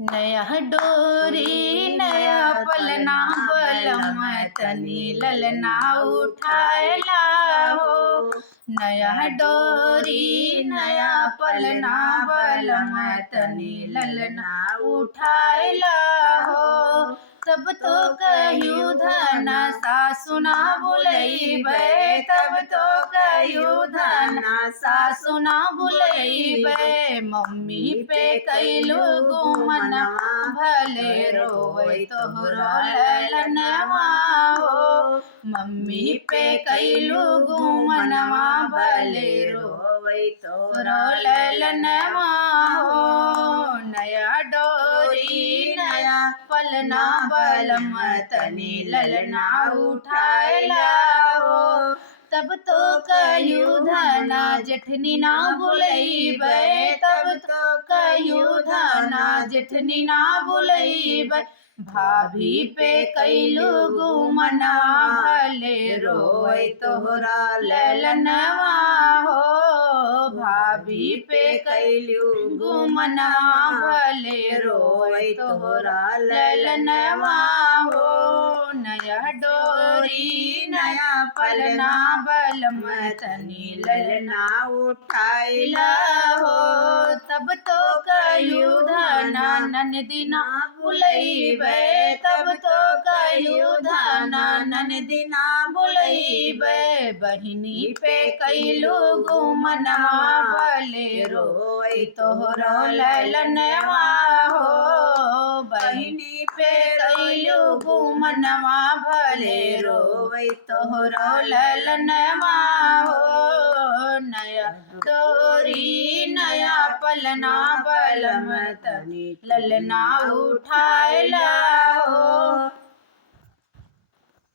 नया डोरी नया पलना बलम तनी ललना उठायला हो। नया डोरी नया पलना बलम तनी ललना उठायला हो। तब तो कहियो धना सासु ना बुलैबे, तब तो कहियो धना सासु ना बुलैबे। मम्मी पे कैलू गुमनवा भले रोवे तोहरो ललनवा हो। मम्मी पे कैलू गुमनवा भले रोवे तोहरो ललनवा हो। नया डोरी नया पलना बलम तनी ललना उठायला हो। तब तो कहियो धना जेठनी ना बुलैबे, तब तो कहियो धना जेठनी ना बुलैबे। भाभी पे कैलू गुमनवा भले रोए तोहरा ललनवा हो। भाभी पे कैलू गुमनवा भले रोए तोहरा ललनवा हो। नया डोरी नया पलना बलम तनी ललना उठायला हो। तब तो कहियो धना ननदी ना बुलैबे, तब तो कहियो धना ननदी ना बुलैबे। बहिनी पे कैलू गुमनवा भले रोए तोहरो ललनवा हो। बहिनी पे कैलू गुमनवा भले रोए तोहरो ललनवा हो। नया डोरी नया पलना बलम तनी ललना उठा